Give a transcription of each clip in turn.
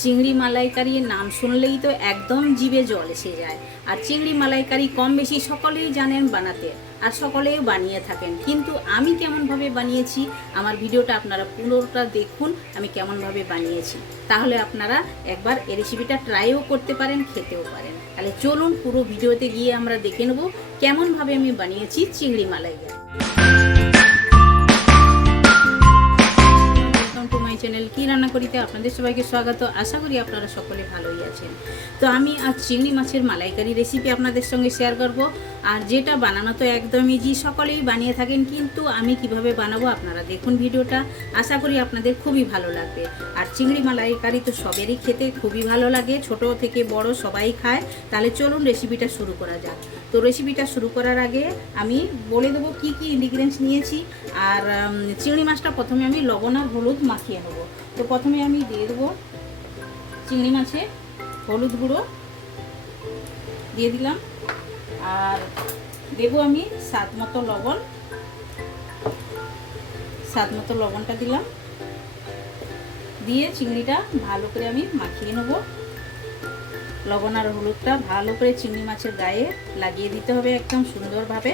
চিংড়ি মালাইকারির নাম শুনলেই তো একদম জিভে জল এসে যায়। আর চিংড়ি মালাইকারি কম বেশি সকলেই জানেন বানাতে, আর সকলেই বানিয়ে থাকেন। কিন্তু আমি কেমনভাবে বানিয়েছি, আমার ভিডিওটা আপনারা পুরোটা দেখুন, আমি কেমনভাবে বানিয়েছি। তাহলে আপনারা একবার এই রেসিপিটা ট্রাইও করতে পারেন, খেতেও পারেন। তাহলে চলুন পুরো ভিডিওতে গিয়ে আমরা দেখে নেব, কেমনভাবে আমি বানিয়েছি চিংড়ি মালাইকারি। চ্যানেল কি রান্না করিতে আপনাদের সবাইকে স্বাগত। আশা করি আপনারা সকলে ভালোই আছেন। তো আমি আজ চিংড়ি মাছের মালাইকারি রেসিপি আপনাদের সঙ্গে শেয়ার করব। আর যেটা বানানো তো একদম ইজি সকলেই বানিয়ে থাকেন, কিন্তু আমি কীভাবে বানাবো আপনারা দেখুন ভিডিওটা। আশা করি আপনাদের খুবই ভালো লাগবে। আর চিংড়ি মালাইকারি তো সবেরই খেতে খুবই ভালো লাগে, ছোট থেকে বড় সবাই খায়। তাহলে চলুন রেসিপিটা শুরু করা যাক। তো রেসিপিটা শুরু করার আগে আমি বলে দেবো কি কি ইনগ্রিডিয়েন্টস নিয়েছি। আর চিংড়ি মাছটা প্রথমে আমি লবণ আর হলুদ মাখিয়ে নেব। তো প্রথমে আমি দিয়ে দেবো চিংড়ি মাছে হলুদ গুঁড়ো। দিয়ে দিলাম। আর দেবো আমি স্বাদ মতো লবণ। স্বাদ মতো লবণটা দিলাম। দিয়ে চিংড়িটা ভালো করে আমি মাখিয়ে নেব। লবণ আর হলুদটা ভালো করে চিংড়ি মাছের গায়ে লাগিয়ে দিতে হবে একদম সুন্দরভাবে।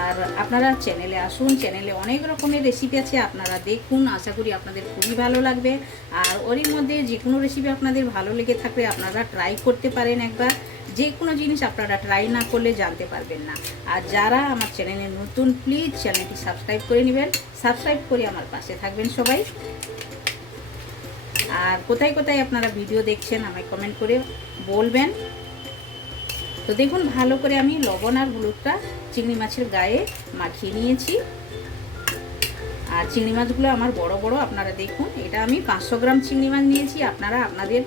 আর আপনারা চ্যানেলে আসুন, চ্যানেলে অনেক রকমের রেসিপি আছে, আপনারা দেখুন, আশা করি আপনাদের খুবই ভালো লাগবে। আর ওরই মধ্যে যে কোনো রেসিপি আপনাদের ভালো লেগে থাকলে আপনারা ট্রাই করতে পারেন একবার। যে কোনো জিনিস আপনারা ট্রাই না করলে জানতে পারবেন না। আর যারা আমার চ্যানেলে নতুন প্লিজ চ্যানেলটি সাবস্ক্রাইব করে নেবেন। সাবস্ক্রাইব করে আমার পাশে থাকবেন সবাই। আর কোথায় কোথায় আপনারা ভিডিও দেখছেন, আমায় কমেন্ট করে বলবেন। তো দেখুন, ভালো করে আমি লবণ আর হলুদটা চিংড়ি মাছের গায়ে মাখিয়ে নিয়েছি। আর চিংড়ি মাছগুলো আমার বড় বড়, আপনারা দেখুন। এটা আমি পাঁচশো গ্রাম চিংড়ি মাছ নিয়েছি, আপনারা আপনাদের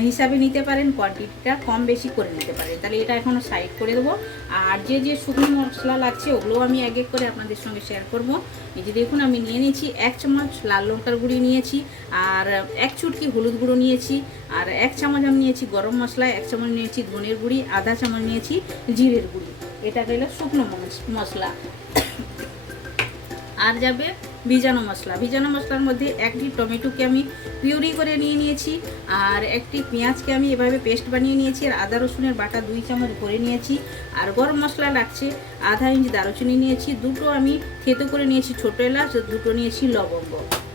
হিসাবে নিতে পারেন কোয়ান্টিটিটা কম বেশি করে নিতে পারেন। তাহলে এটা এখনও সাইড করে দেবো। আর যে যে শুকনো মশলা লাগছে, ওগুলোও আমি এক এক করে আপনাদের সঙ্গে শেয়ার করব। এই যে দেখুন, আমি নিয়ে নিয়েছি এক চামচ লাল লঙ্কার গুঁড়ি নিয়েছি, আর এক চুটকি হলুদ গুঁড়ো নিয়েছি, আর এক চামচ আমি নিয়েছি গরম মশলা, এক চামচ নিয়েছি ধনের গুঁড়ি, আধা চামচ নিয়েছি জিরের গুঁড়ি। এটা গেল শুকনো মশ- মশলা। আর যাবে ভিজানো মশলা। ভিজানো মশলার মধ্যে একটি টমেটোকে আমি পিউরি করে নিয়ে নিয়েছি আর একটি পেঁয়াজকে আমি এভাবে পেস্ট বানিয়ে নিয়েছি আর আদা, রসুনের বাটা দুই চামচ করে নিয়েছি আর গরম মশলা লাগছে আধা ইঞ্চি দারুচিনি নিয়েছি। দুটো আমি থেতো করে নিয়েছি ছোটো এলাচ দুটো নিয়েছি লবঙ্গ।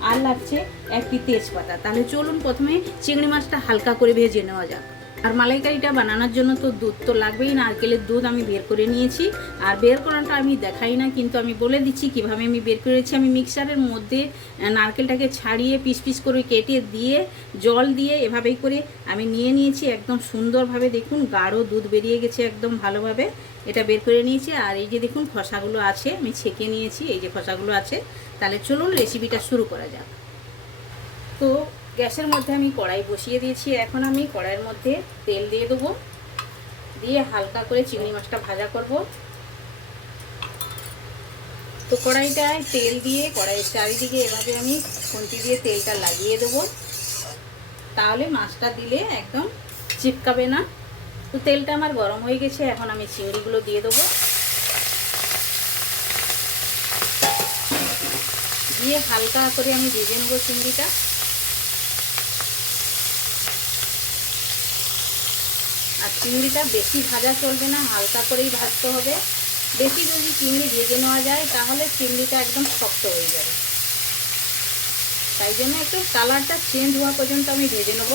আর লাগছে একটি তেজপাতা। তাহলে চলুন প্রথমে চিংড়ি মাছটা হালকা করে ভেজে নেওয়া যাক। আর মালাইকারিটা বানানোর জন্য তো দুধ তো লাগবেই নারকেলের দুধ আমি বের করে নিয়েছি। আর বের করাটা আমি দেখাই না, কিন্তু আমি বলে দিচ্ছি কীভাবে আমি বের করেছি। আমি মিক্সারের মধ্যে নারকেলটাকে ছাড়িয়ে পিস পিস করে কেটে দিয়ে, জল দিয়ে এভাবেই করে আমি নিয়ে নিয়েছি। একদম সুন্দরভাবে দেখুন, গাঢ় দুধ বেরিয়ে গেছে একদম ভালোভাবে। এটা বের করে নিয়েছি, আর এই যে দেখুন খসাগুলো আছে, আমি ছেঁকে নিয়েছি, এই যে খসাগুলো আছে। তাহলে চলুন রেসিপিটা শুরু করা যাক। তো গ্যাসের মধ্যে আমি কড়াই বসিয়ে দিয়েছি। এখন আমি কড়াইয়ের মধ্যে তেল দিয়ে দেবো। দিয়ে হালকা করে চিংড়ি মাছটা ভাজা করব। তো কড়াইটায় তেল দিয়ে, কড়াইয়ের চারিদিকে এভাবে আমি খুন্তি দিয়ে তেলটা লাগিয়ে দেবো। তাহলে মাছটা দিলে একদম চিপকাবে না। তো তেলটা আমার গরম হয়ে গেছে, এখন আমি চিংড়িগুলো দিয়ে দেবো। দিয়ে হালকা করে আমি ভেজে নেব চিংড়িটা। চিংড়িটা বেশি ভাজা চলবে না, হালকা করেই ভাজতে হবে। বেশি যদি চিংড়ি ভেজে নেওয়া যায়, তাহলে চিংড়িটা একদম শক্ত হয়ে যাবে। তাই জন্য একটু কালারটা চেঞ্জ হওয়া পর্যন্ত আমি ভেজে নেব।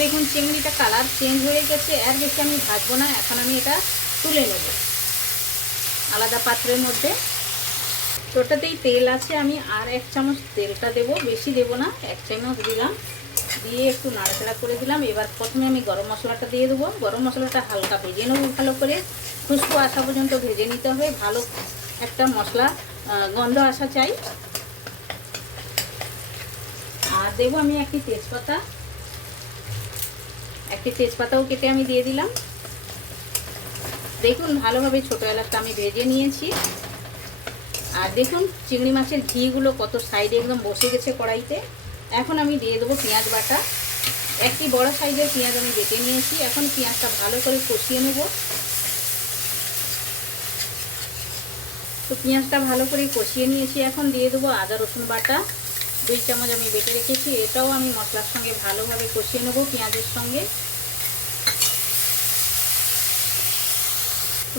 দেখুন, চিংড়িটা কালার চেঞ্জ হয়ে গেছে এর বেশি আমি ভাজবো না, এখন আমি এটা তুলে নেব। আলাদা পাত্রের মধ্যে। ওটাতেই তেল আছে, আমি আর এক চামচ তেলটা দেব, বেশি দেব না, এক চামচ দিলাম। দিয়ে একটু নাড়াচাড়া করে দিলাম। এবার প্রথমে আমি গরম মশলাটা দিয়ে দেবো। গরম মশলাটা হালকা ভেজে নেব ভালো করে। খুশবু আসা পর্যন্ত ভেজে নিতে হবে। ভালো একটা মশলা গন্ধ আসা চাই। আর দেবো আমি একটি তেজপাতা। একটি তেজপাতাও কেটে আমি দিয়ে দিলাম। দেখুন, ভালোভাবে ছোটো এলাচটা আমি ভেজে নিয়েছি। আর দেখুন, চিংড়ি মাছের ঘিগুলো কত সাইডে একদম বসে গেছে কড়াইতে। এখন আমি দিয়ে দেবো পেঁয়াজ বাটা। একটি বড় সাইজের পেঁয়াজ আমি বেটে নিয়েছি। এখন পেঁয়াজটা ভালো করে কষিয়ে নেব। তো পেঁয়াজটা ভালো করে কষিয়ে নিয়েছি। এখন দিয়ে দেবো আদা, রসুন বাটা। দুই চামচ আমি বেটে রেখেছি। এটাও আমি মশলার সঙ্গে ভালোভাবে কষিয়ে নেব পেঁয়াজের সঙ্গে।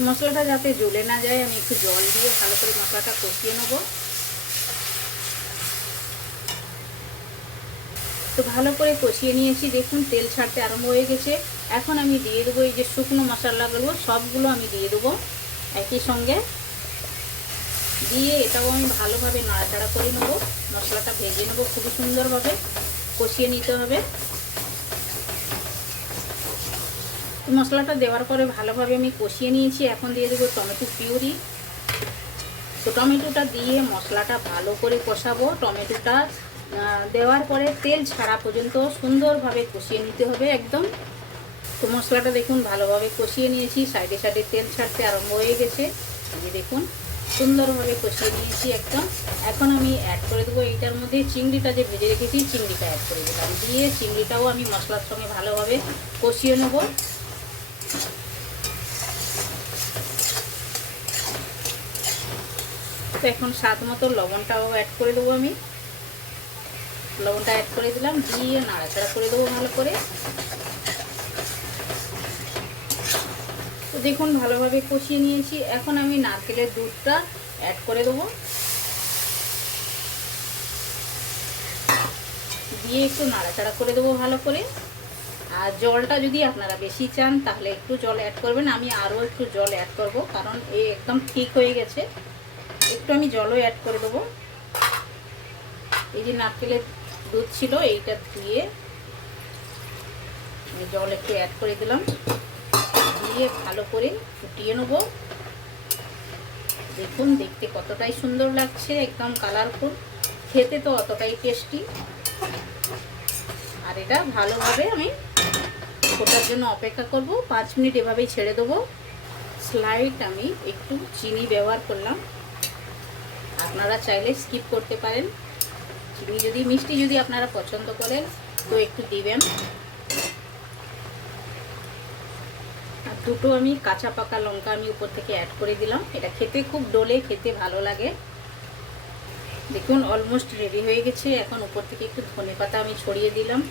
মশলাটা যাতে জ্বলে না যায়, আমি একটু জল দিয়ে ভালো করে মশলাটা কষিয়ে নেব। তো ভালো করে কষিয়ে নিয়েছি। দেখুন, তেল ছাড়তে আরম্ভ হয়ে গেছে। এখন আমি দিয়ে দেবো এই যে শুকনো মশলাগুলো সবগুলো আমি দিয়ে দেবো একই সঙ্গে। দিয়ে এটাও আমি ভালোভাবে নাড়াচাড়া করে নেব। মশলাটা ভেজে নেব, খুবই সুন্দরভাবে কষিয়ে নিতে হবে। মশলাটা দেওয়ার পরে ভালোভাবে আমি কষিয়ে নিয়েছি। এখন দিয়ে দেবো টমেটো পিউরি। তো টমেটোটা দিয়ে মশলাটা ভালো করে কষাবো। টমেটোটা দেওয়ার পরে তেল ছাড়া পর্যন্ত সুন্দরভাবে কষিয়ে নিতে হবে একদম। তো মশলাটা দেখুন, ভালোভাবে কষিয়ে নিয়েছি, সাইডে সাইডে তেল ছাড়তে আরম্ভ হয়ে গেছে। এই দেখুন, সুন্দরভাবে কষিয়ে নিয়েছি একদম। এখন আমি অ্যাড করে দেবো এইটার মধ্যে চিংড়িটা যে ভেজে রেখেছি, চিংড়িটা অ্যাড করে দিলাম। দিয়ে চিংড়িটাও আমি মশলার সঙ্গে ভালোভাবে কষিয়ে নেব। তো এখন স্বাদ মতো লবণটাও অ্যাড করে দেবো আমি। লবণটা অ্যাড করে দিলাম, দিয়ে নাড়াচাড়া করে দেবো ভালো করে। তো দেখুন, ভালোভাবে কষিয়ে নিয়েছি। এখন আমি নারকেলের দুধটা অ্যাড করে দেবো। দিয়ে একটু নাড়াচাড়া করে দেবো ভালো করে। আর জলটা যদি আপনারা বেশি চান, তাহলে একটু জল অ্যাড করবেন। আমি আরও একটু জল অ্যাড করব, কারণ এ একদম ঠিক হয়ে গেছে। একটু আমি জলও অ্যাড করে দেবো। এই যে নারকেলের দুধ ছিল এইটা ধুয়ে জল একটু অ্যাড করে দিলাম। দিয়ে ভালো করে ফুটিয়ে নেব। দেখুন, দেখতে কতটাই সুন্দর লাগছে, একদম কালারফুল খেতে তো অতটাই টেস্টি আর এটা ভালোভাবে আমি ফোটার জন্য অপেক্ষা করব। পাঁচ মিনিট এভাবেই ছেড়ে দেবো। স্লাইড আমি একটু চিনি ব্যবহার করলাম। আপনারা চাইলে স্কিপ করতে পারেন। চিনি যদি মিষ্টি যদি আপনারা পছন্দ করেন, তো একটু দিবেন। আর দুটো আমি কাঁচা পাকা লঙ্কা আমি উপর থেকে অ্যাড করে দিলাম। এটা খেতে খুব ডোলে, খেতে ভালো লাগে। দেখুন অলমোস্ট রেডি হয়ে গেছে। এখন উপর থেকে একটু ধনে পাতা আমি ছড়িয়ে দিলাম।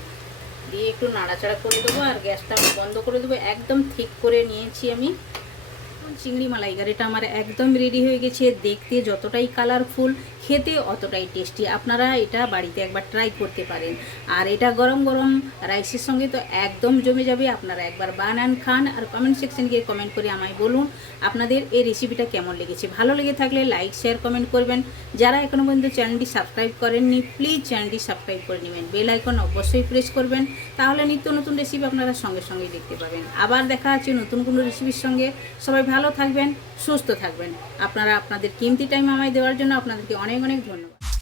দিয়ে একটু নাড়াচাড়া করে দেবো আর গ্যাসটা আমি বন্ধ করে দেবো। একদম ঠিক করে নিয়েছি আমি। চিংড়ি মালাইকারিটা আমার একদম রেডি হয়ে গেছে। দেখতে যতটাই কালারফুল খেতে অতটাই টেস্টি আপনারা এটা বাড়িতে একবার ট্রাই করতে পারেন। আর এটা গরম গরম রাইসের সঙ্গে তো একদম জমে যাবে। আপনারা একবার বানান, খান আর কমেন্ট সেকশনে গিয়ে কমেন্ট করে আমায় বলুন আপনাদের এই রেসিপিটা কেমন লেগেছে। ভালো লেগে থাকলে লাইক শেয়ার কমেন্ট করবেন। যারা এখনও পর্যন্ত চ্যানেলটি সাবস্ক্রাইব করেননি প্লিজ চ্যানেলটি সাবস্ক্রাইব করে নেবেন। বেল আইকন অবশ্যই প্রেস করবেন। তাহলে নিত্য নতুন রেসিপি আপনারা সঙ্গে সঙ্গে দেখতে পাবেন। আবার দেখা আছে নতুন কোনো রেসিপির সঙ্গে। সবাই ভালো থাকবেন, সুস্থ থাকবেন। আপনারা আপনাদের কিমতি টাইম আমায় দেওয়ার জন্য আপনাদেরকে অনেক অনেক ধন্যবাদ